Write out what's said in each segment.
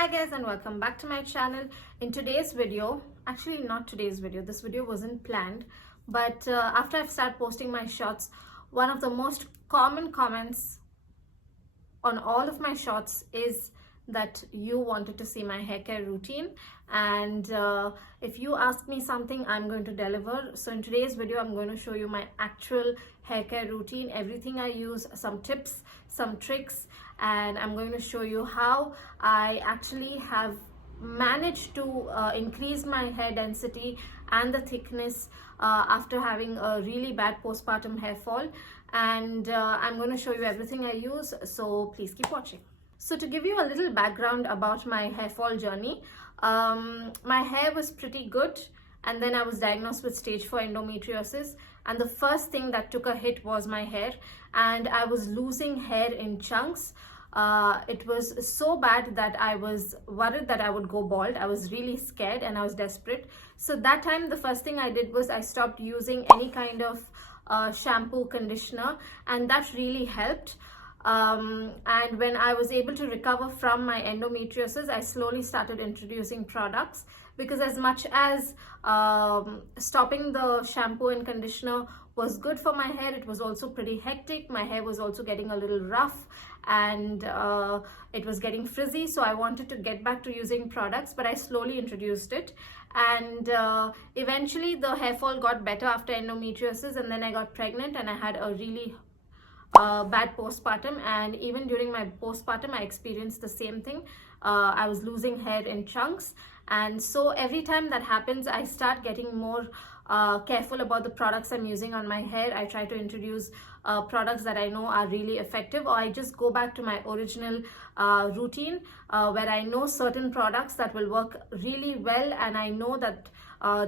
Hi guys, and welcome back to my channel. In today's video, actually not today's video, this video wasn't planned, but after I've started posting my shots, one of the most common comments on all of my shots is that you wanted to see my hair care routine, and if you ask me something, I'm going to deliver. So in today's video, I'm going to show you my actual hair care routine, everything I use, some tips, some tricks, and I'm going to show you how I actually have managed to increase my hair density and the thickness after having a really bad postpartum hair fall. And I'm going to show you everything I use, so please keep watching. So to give you a little background about my hair fall journey, my hair was pretty good, and then I was diagnosed with stage 4 endometriosis, and the first thing that took a hit was my hair, and I was losing hair in chunks. It was so bad that I was worried that I would go bald. I was really scared and I was desperate. So that time, the first thing I did was I stopped using any kind of shampoo, conditioner, and that really helped. And when I was able to recover from my endometriosis, I slowly started introducing products, because as much as stopping the shampoo and conditioner was good for my hair, it was also pretty hectic. My hair was also getting a little rough, and it was getting frizzy, so I wanted to get back to using products, but I slowly introduced it, and eventually the hair fall got better after endometriosis, and then I got pregnant and I had a really bad postpartum, and even during my postpartum I experienced the same thing. I was losing hair in chunks, and so every time that happens, I start getting more careful about the products I'm using on my hair. I try to introduce products that I know are really effective, or I just go back to my original routine where I know certain products that will work really well, and I know that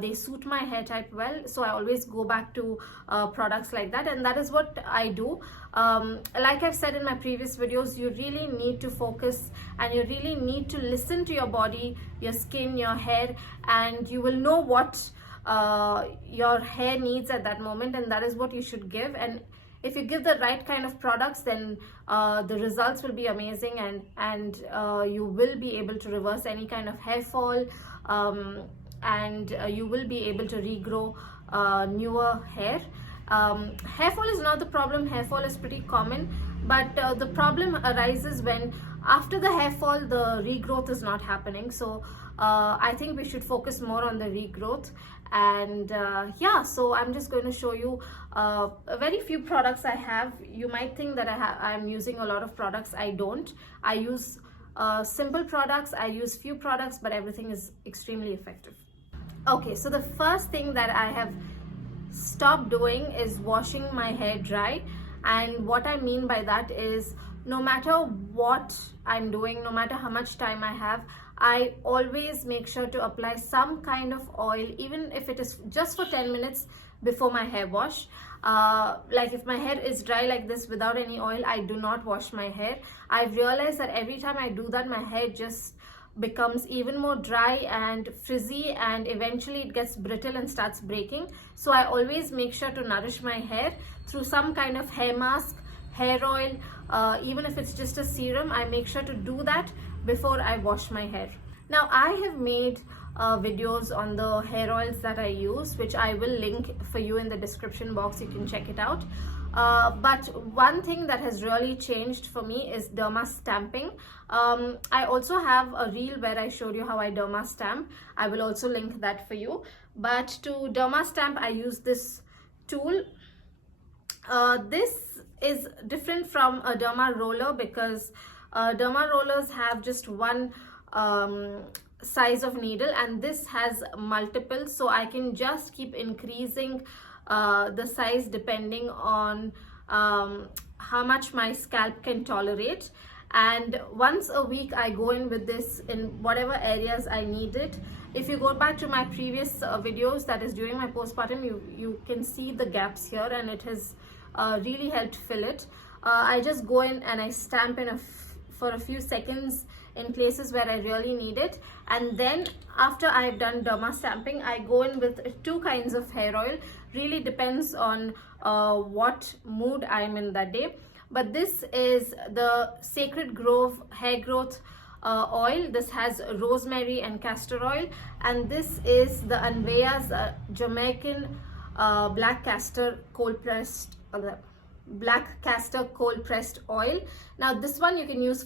they suit my hair type well, so I always go back to products like that, and that is what I do. Like I've said in my previous videos, you really need to focus, and you really need to listen to your body, your skin, your hair, and you will know what your hair needs at that moment, and that is what you should give. And if you give the right kind of products, then the results will be amazing, and you will be able to reverse any kind of hair fall, and you will be able to regrow newer hair. Hair fall is not the problem. Hair fall is pretty common, but the problem arises when after the hair fall the regrowth is not happening. So I think we should focus more on the regrowth. And yeah, so I'm just going to show you a very few products I have. You might think that I'm using a lot of products. I don't. I use simple products. I use few products, but everything is extremely effective. Okay, so the first thing that I have stopped doing is washing my hair dry. And what I mean by that is, no matter what I'm doing, no matter how much time I have, I always make sure to apply some kind of oil, even if it is just for 10 minutes before my hair wash. Like if my hair is dry like this without any oil, I do not wash my hair. I've realized that every time I do that, my hair just becomes even more dry and frizzy, and eventually it gets brittle and starts breaking. So I always make sure to nourish my hair through some kind of hair mask, hair oil, even if it's just a serum. I make sure to do that before I wash my hair. Now I have made videos on the hair oils that I use, which I will link for you in the description box. You can check it out. But one thing that has really changed for me is derma stamping. I also have a reel where I showed you how I derma stamp. I will also link that for you. But to derma stamp, I use this tool. This is different from a derma roller, because derma rollers have just one size of needle, and this has multiple, so I can just keep increasing the size depending on how much my scalp can tolerate. And once a week I go in with this in whatever areas I need it. If you go back to my previous videos, that is during my postpartum, you can see the gaps here, and it has really helped fill it. I just go in and I stamp in for a few seconds in places where I really need it, and then after I've done derma stamping, I go in with two kinds of hair oil. Really depends on what mood I'm in that day. But this is the Sacred Grove hair growth oil. This has rosemary and castor oil, and this is the Anvea's Jamaican black castor cold pressed oil. Now this one you can use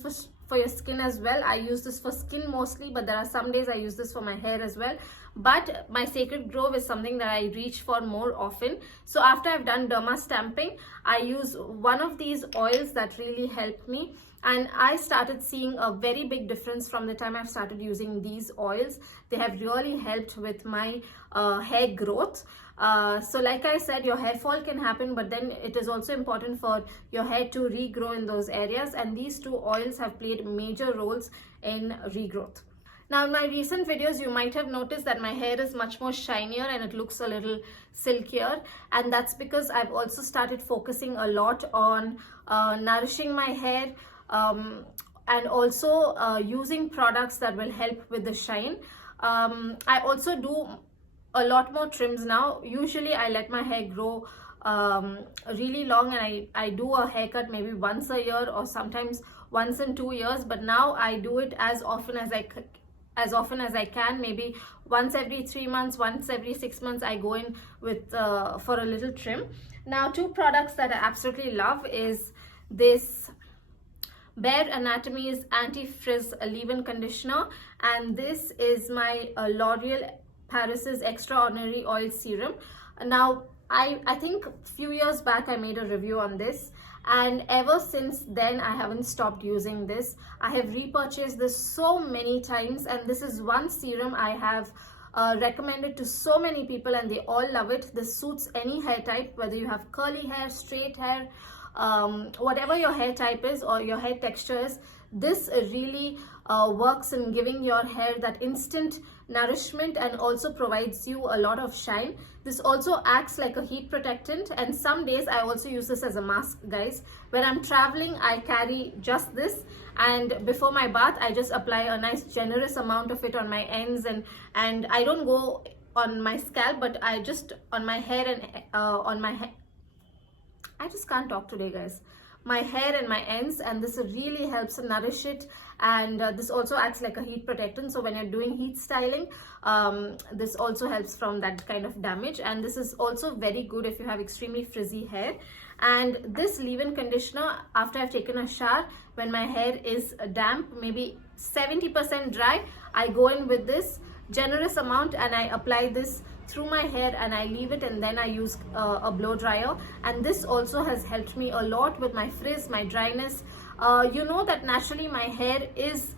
for your skin as well. I use this for skin mostly, but there are some days I use this for my hair as well. But my Sacred Grove is something that I reach for more often. So after I've done derma stamping, I use one of these oils that really helped me, and I started seeing a very big difference from the time I've started using these oils. They have really helped with my hair growth. So like I said, your hair fall can happen, but then it is also important for your hair to regrow in those areas, and these two oils have played major roles in regrowth. Now in my recent videos, you might have noticed that my hair is much more shinier and it looks a little silkier, and that's because I've also started focusing a lot on nourishing my hair, and also using products that will help with the shine. I also do a lot more trims now. Usually I let my hair grow really long, and I do a haircut maybe once a year or sometimes once in 2 years, but now I do it as often as I can. Maybe once every 3 months, once every 6 months, I go in with for a little trim. Now, two products that I absolutely love is this Bare Anatomy's Anti-Frizz Leave-In Conditioner, and this is my L'Oreal Paris's Extraordinary Oil Serum. Now, I think a few years back I made a review on this, and ever since then I haven't stopped using this. I have repurchased this so many times, and this is one serum I have recommended to so many people, and they all love it. This suits any hair type, whether you have curly hair, straight hair, whatever your hair type is or your hair texture is. This really works in giving your hair that instant nourishment and also provides you a lot of shine. This also acts like a heat protectant, and some days I also use this as a mask, guys. When I'm traveling, I carry just this, and before my bath I just apply a nice generous amount of it on my ends, and I don't go on my scalp, but I just on my hair and on my hair. I just can't talk today, guys. My hair and my ends, and this really helps nourish it, and this also acts like a heat protectant. So when you're doing heat styling, this also helps from that kind of damage, and this is also very good if you have extremely frizzy hair. And this leave-in conditioner, after I've taken a shower, when my hair is damp, maybe 70% dry, I go in with this generous amount and I apply this through my hair, and I leave it, and then I use a blow dryer, and this also has helped me a lot with my frizz, my dryness. You know that naturally my hair is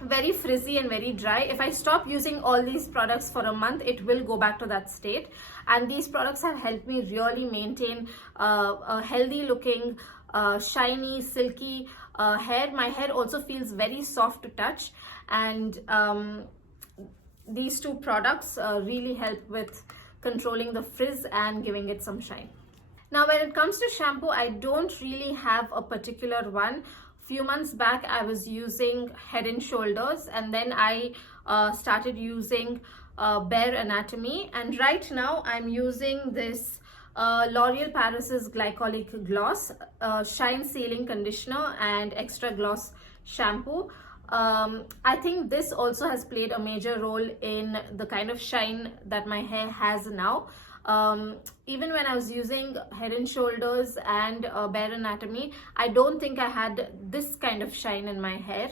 very frizzy and very dry. If I stop using all these products for a month, it will go back to that state, and these products have helped me really maintain a healthy looking, shiny, silky hair. My hair also feels very soft to touch, and these two products really help with controlling the frizz and giving it some shine. Now, when it comes to shampoo, I don't really have a particular one. Few months back, I was using Head and Shoulders, and then I started using Bare Anatomy, and right now I'm using this L'Oreal Paris's Glycolic Gloss Shine Sealing Conditioner and Extra Gloss Shampoo. I think this also has played a major role in the kind of shine that my hair has now. Even when I was using Head and Shoulders and Bare Anatomy, I don't think I had this kind of shine in my hair.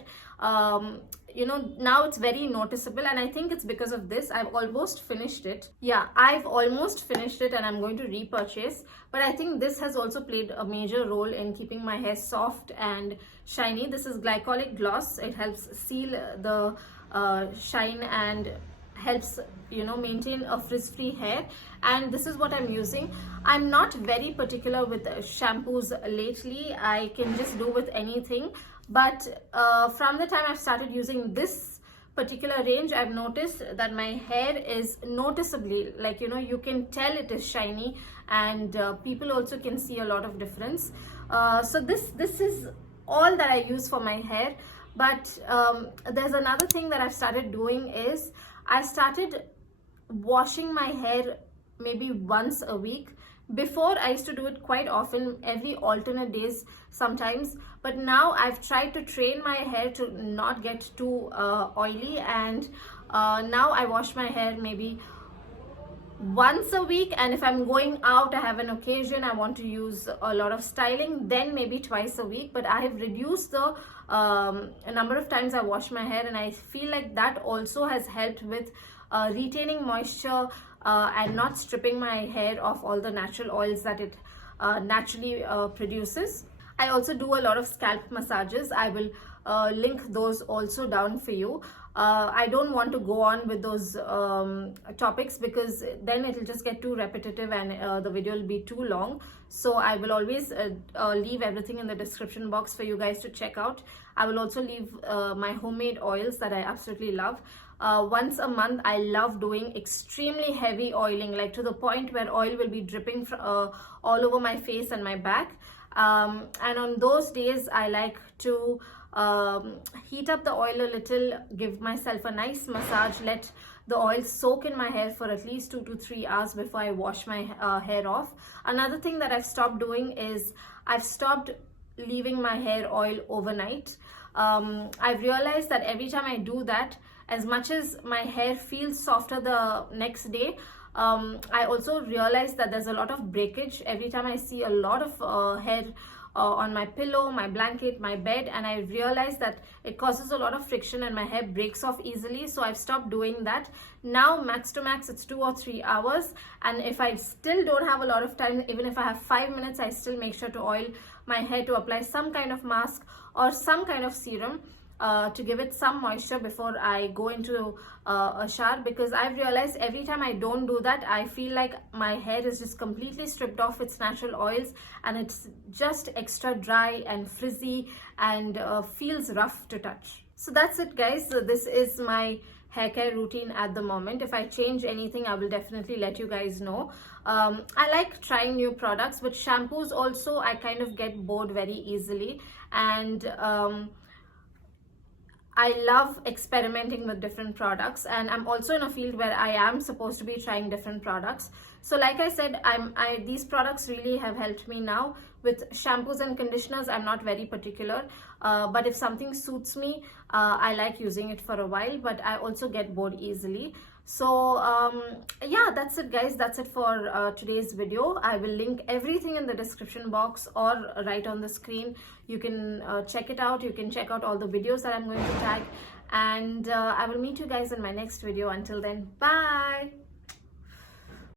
You know, now it's very noticeable, and I think it's because of this. I've almost finished it. Yeah, I've almost finished it, and I'm going to repurchase, but I think this has also played a major role in keeping my hair soft and shiny. This is Glycolic Gloss. It helps seal the shine and helps, you know, maintain a frizz-free hair, and this is what I'm using. I'm not very particular with shampoos lately. I can just do with anything, but from the time I've started using this particular range, I've noticed that my hair is noticeably, like, you know, you can tell it is shiny, and people also can see a lot of difference. So this is all that I use for my hair. But there's another thing that I've started doing is I started washing my hair maybe once a week, Before I used to do it quite often, every alternate days sometimes, but now I've tried to train my hair to not get too oily, and now I wash my hair maybe once a week, and if I'm going out, I have an occasion, I want to use a lot of styling, then maybe twice a week. But I have reduced the number of times I wash my hair, and I feel like that also has helped with retaining moisture and not stripping my hair of all the natural oils that it naturally produces. I also do a lot of scalp massages. I will link those also down for you. I don't want to go on with those topics because then it will just get too repetitive and the video will be too long. So I will always leave everything in the description box for you guys to check out. I will also leave my homemade oils that I absolutely love. Once a month, I love doing extremely heavy oiling, like to the point where oil will be dripping all over my face and my back. And on those days, I like to heat up the oil a little, give myself a nice massage, let the oil soak in my hair for at least 2 to 3 hours before I wash my hair off. Another thing that I've stopped doing is I've stopped leaving my hair oil overnight. I've realized that every time I do that, as much as my hair feels softer the next day, I also realized that there's a lot of breakage every time I see a lot of hair on my pillow, my blanket, my bed, and I realized that it causes a lot of friction and my hair breaks off easily. So I've stopped doing that. Now max to max it's 2 or 3 hours, and if I still don't have a lot of time, even if I have 5 minutes, I still make sure to oil my hair, to apply some kind of mask or some kind of serum to give it some moisture before I go into a shower, because I've realized every time I don't do that, I feel like my hair is just completely stripped off its natural oils and it's just extra dry and frizzy and feels rough to touch. So that's it, guys. So this is my hair care routine at the moment. If I change anything, I will definitely let you guys know. I like trying new products, but shampoos also I kind of get bored very easily, and I love experimenting with different products, and I'm also in a field where I am supposed to be trying different products. So like I said, these products really have helped me now. With shampoos and conditioners, I'm not very particular, but if something suits me, I like using it for a while, but I also get bored easily. So yeah, that's it, guys. That's it for today's video. I will link everything in the description box or right on the screen. You can check it out. You can check out all the videos that I'm going to tag, and I will meet you guys in my next video. Until then, bye.